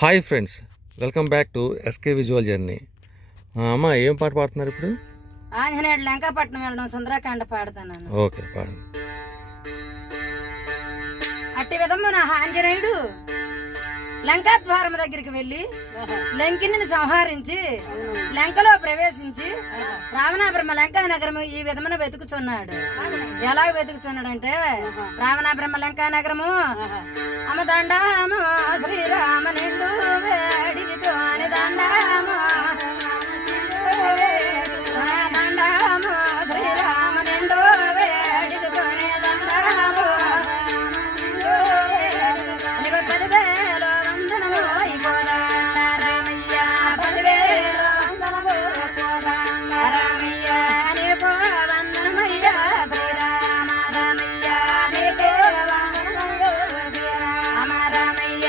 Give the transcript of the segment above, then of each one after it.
Hi friends, welcome back to SK visual journey. అమ్మ, ఏం పాట పాడుతున్నారు ఇప్పుడు? ఆంజనేయుడు లంకాపట్నం వెళ్ళడం సుందరకాండ పాడుతాను. ఓకే, పాడండి. అట్టి విధమున ఆంజనేయుడు లంకా ద్వారం దగ్గరికి వెళ్లి లంకిని సంహరించి లంకలో ప్రవేశించి రావణాబ్రహ్మ లంకా నగరము ఈ విధమున వెతుకుచున్నాడు. ఎలా వెతుకుచున్నాడంటే, రావణాబ్రహ్మ లంకా నగరము అమదండాము శ్రీరామ నిండు వేడితో అని దండాము దండాము శ్రీరామ నిండు వేడితో దండాము 10,000 వందనము రామయ్య 10,000 వందనము రామయ్య నీకు వందనమయ్య శ్రీరామ రామయ్య నీకు వందనమయ్య శ్రీరామ రామయ్య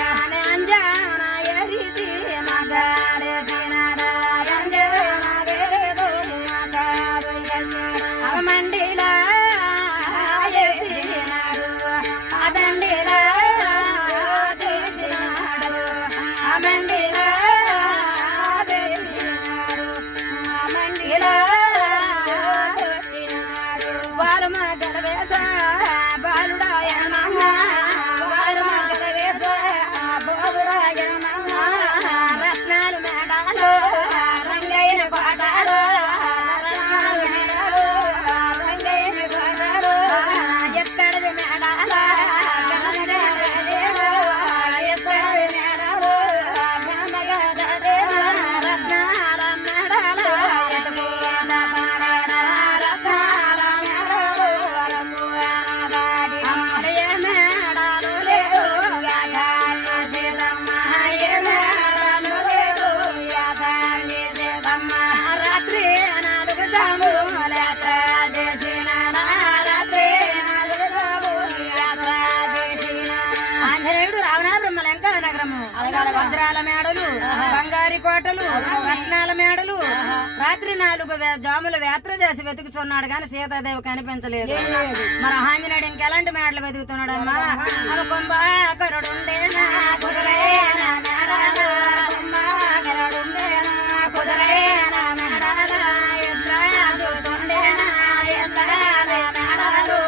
అంజనాయ రీతి మగాడే సినాడ అంజనాయ రీతి మగాడు అవమండిలా చేసినాడు అదండిలా చేసినాడు అమండిలా చేసినాడు అమండిలా కొట్టినాడు వారు మగల వేస బాలుడాయన వారు మగల వేస బాలుడాయన రత్నాలు మేడాలు రంగైన కోటాలు రత్నాలు మేడాలు రంగైన కోటాలు ఎత్తడిది మేడాల ఎత్తడిది మేడాలు రత్నాల మేడాల రత్నాల మేడాలు అమ్మలే మేడాలు లేవు యాదాన్ని సీతమ్మ ఏ మేడాలు లేవు యాదాన్ని సీతమ్మ రాత్రి 4 జాముల యాత్ర చేసిన రాత్రి 4 జాముల యాత్ర చేసిన ఆంజనేయుడు రావణాబ్రహ్మ లంకా నగరము వజ్రాల మేడలు బంగారి కోటలు రత్నాల మేడలు రాత్రి 4 జాముల యాత్ర చేసి వెతుకుచున్నాడు కానీ సీతాదేవి కనిపించలేదు. మరి ఆంజనేయుడు ఇంకెలాంటి మేడలు వెతుకుతున్నాడమ్మా? అవి కుంభాకరుడుండేనా కుదురైనా మేడాల కుంభాకరుడుండేనా కుదురైనా మేడాల ఎత్రాజుతుండేనా ఎత్తడాది మేడాలు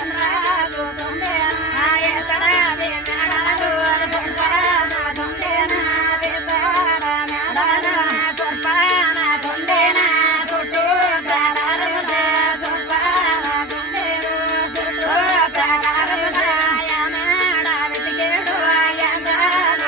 ఎత్రాజుతుండేనా ఎత్తడాది మేడాలు సుర్పానతుండేనా విత్తడ మేడాల సుర్పానతుండేనా చుట్టూ ప్రాకారముదే సుర్పానతుండేను చుట్టూ ప్రాకారముదే మేడ వెతికేడు యంత్రాన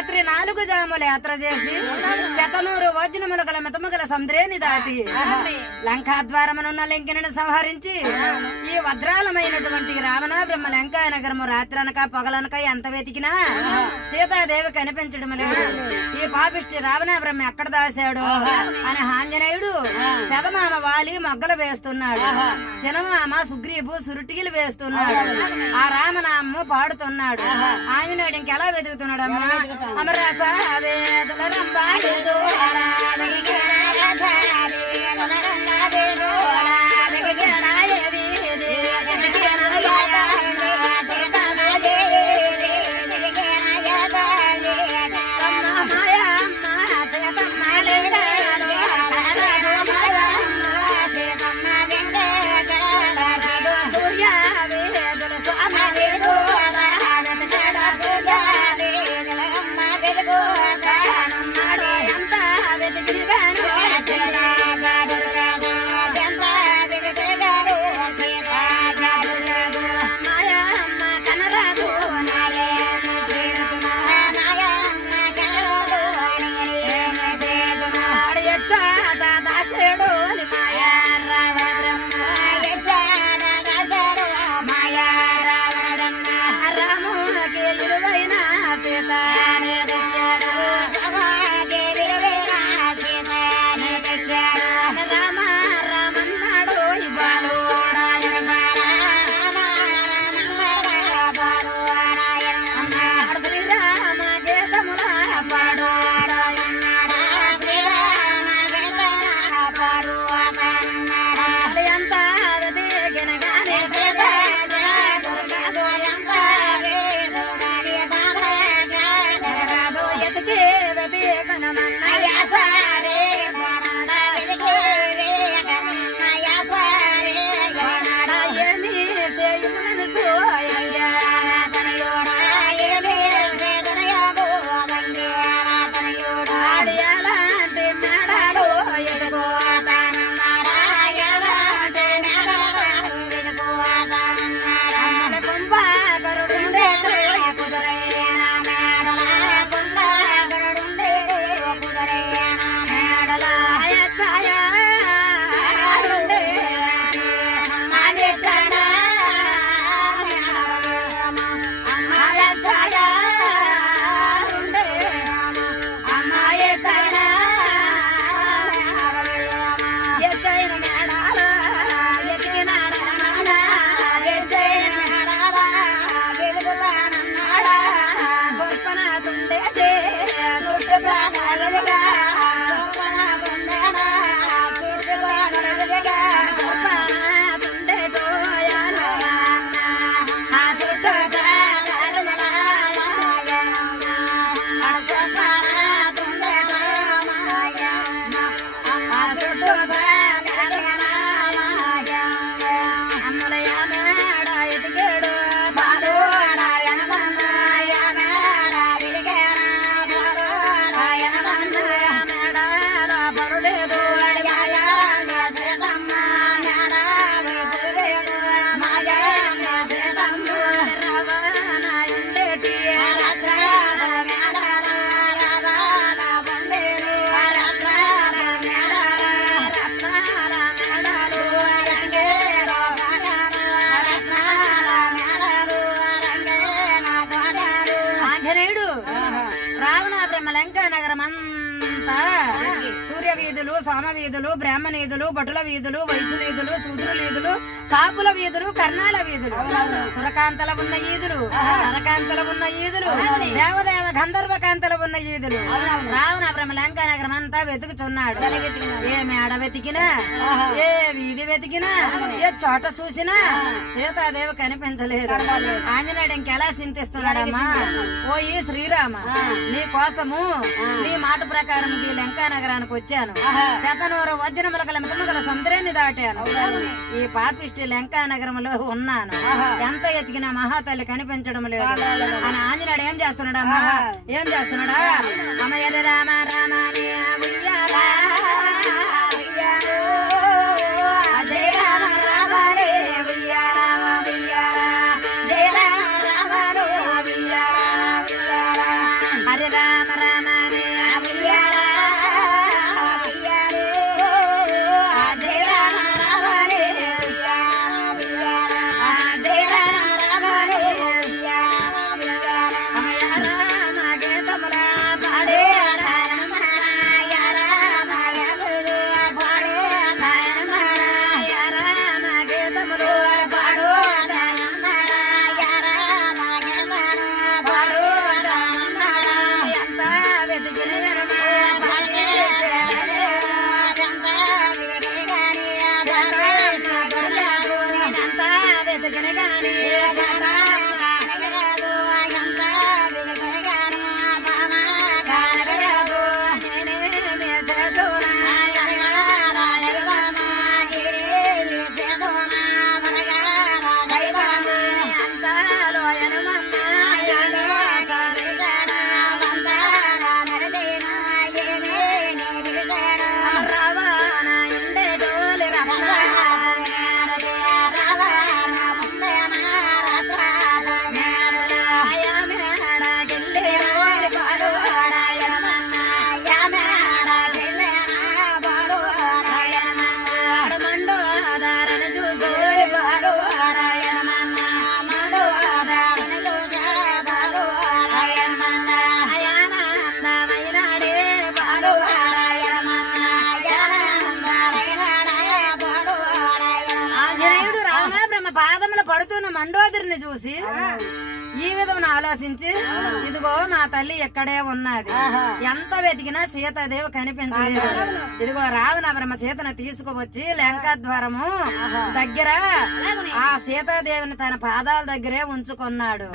రాత్రి 4 జాముల యాత్ర చేసి శతనూరు వజ్రములు గల మితముగల సముద్రేని దాటి లంకాద్వారమునున్న లంకిని సంహరించి ఈ వజ్రాలమైనటువంటి రావణ బ్రహ్మ లంకా నగరము రాత్రనక పగలనక ఎంత వెతికినా సీతాదేవి కనిపించడం లేదు. ఈ పాపిష్టి రావణ బ్రహ్మ ఎక్కడ దాశాడు అని ఆంజనేయుడు పెదమామ వాలి మొగ్గలు వేస్తున్నాడు, సినమామ సుగ్రీవు సురుటిగిలు వేస్తున్నాడు, ఆ రామనామము పాడుతున్నాడు. ఆంజనేయుడు ఇంకెలా వెతుకుతున్నాడమ్మా? అమరస వేదుల రంబాలేదు సూర్య వీధులు, సోమ వీధులు, బ్రాహ్మణ వీధులు, భటుల వీధులు, వైశ్య వీధులు, శూద్రుల వీధులు, కాపుల వీధులు, కర్ణాల వీధులు, సురకాంతల ఉన్న ఈదులు, నరకాంతల ఉన్న ఈదులు, దేవదేవ గంధర్వ కాంతల ఉన్న ఈదులు. రావణ బ్రహ్మ లంకా నగరం అంతా వెతుకుచున్నాడు. ఏ మేడ వెతికినా, ఏ వీధి వెతికినా, ఏ చోట చూసినా సీతాదేవి కనిపించలేదు. ఆంజనేయుడు ఇంకెలా చింతిస్తున్నాడమ్మా? పోయి శ్రీరామ, నీ కోసము నీ మాట ప్రకారం ఈ లంకా నగరానికి వచ్చాను. శతనూరు వజ్రముల కల మితముగల సముద్రాన్ని దాటాను. ఈ పాపిష్టి లంకా నగరంలో ఉన్నాను. ఎంత ఎతికినా మహాతల్లి కనిపించడం లేదు అని ఆంజనేయుడు ఏం చేస్తున్నాడమ్మా? ఏం చేస్తున్నాడా? అమ్మ రామ రామ హరే రామ చూసి ఈ విధమున ఆలోచించి ఇదిగో నా తల్లి ఎక్కడే ఉన్నది, ఎంత వెతికినా సీతాదేవి కనిపించలేదు. ఇదిగో రావణ బ్రహ్మ సీతను తీసుకువచ్చి లంకాద్వారము దగ్గర ఆ సీతాదేవిని తన పాదాల దగ్గరే ఉంచుకున్నాడు.